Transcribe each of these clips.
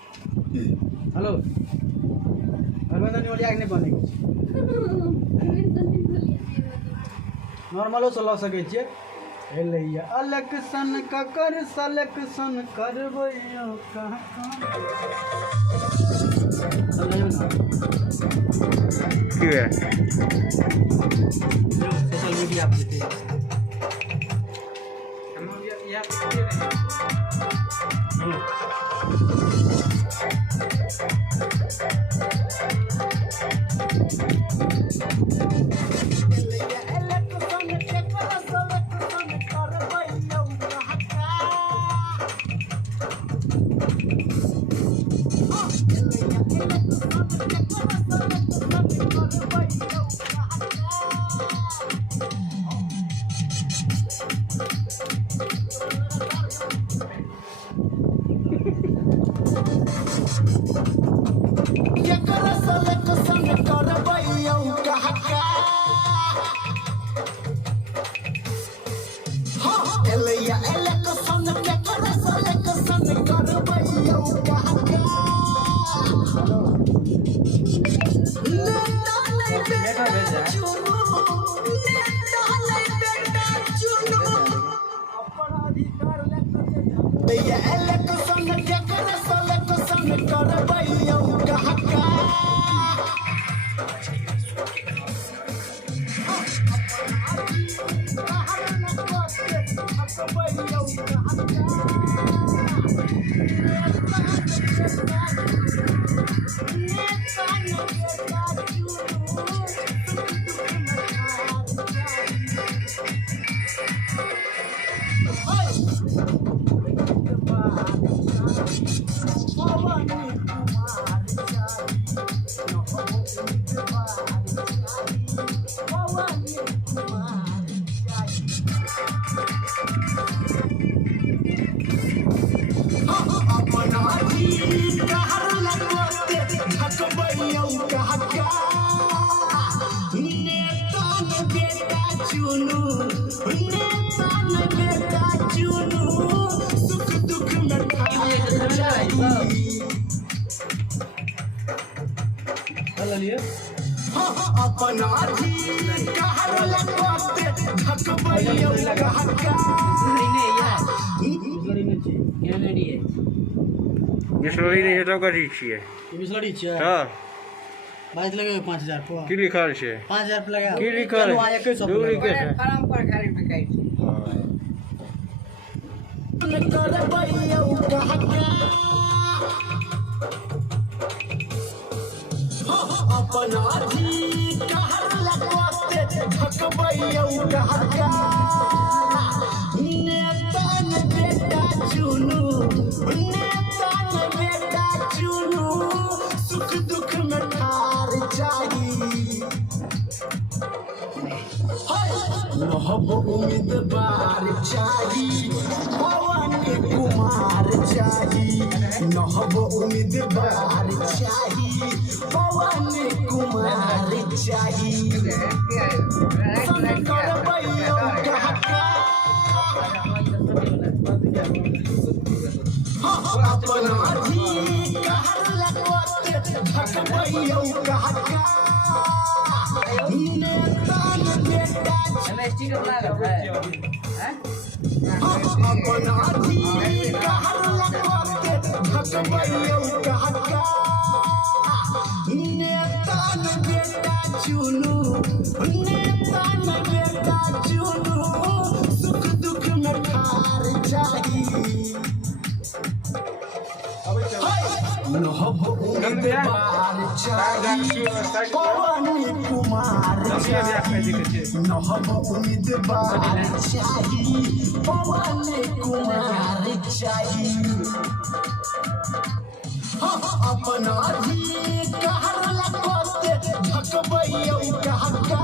hello हरबंदा निवली आग नहीं बनेको नॉर्मलो चला सके छिए एलैया इलेक्शन का कर सिलेक्शन करबैयो कहाँ क्यों है सोशल मीडिया पे थे हम या बिस्लरी नहीं है तो कथी छिए बिस्लरी छिए हां बात लगे 5000 को की लिखल छै 5000 पे लगा की लिखल डुप्लीकेट है फार्म पर खाली बिकाई छै अपना जी कहर लगवाते भकबैयो कहका नेता न बेटा चुनू नेता न बेटा चुनू सुख दुख में ठार जाई नहब उम्मीदवार चाही पवन कुमार चाही नहब उम्मीदवार चाही पवन कुमार चाही करबैयो कहका अपना जी कहर लगवाते भकबैयो कहका नेता न बेटा अपना जी कहर लगवाते भकबैयो कहका नेता न बेटा चुनू नेता न बेटा चुनू सुख दुख में ठार चाही नहब उम्मीदवार चाही पवन कुमार चाही नहब उम्मीदवार चाही पवन कुमार चाही अपना जी कहर लगवाते भकबैयो कहका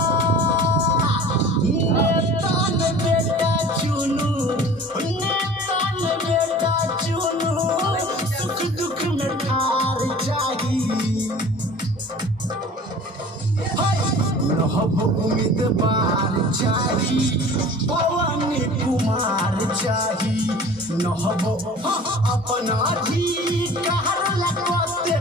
नहब उम्मीदवार चाही पवन कुमार चाही नहब अपना धी कहर लगते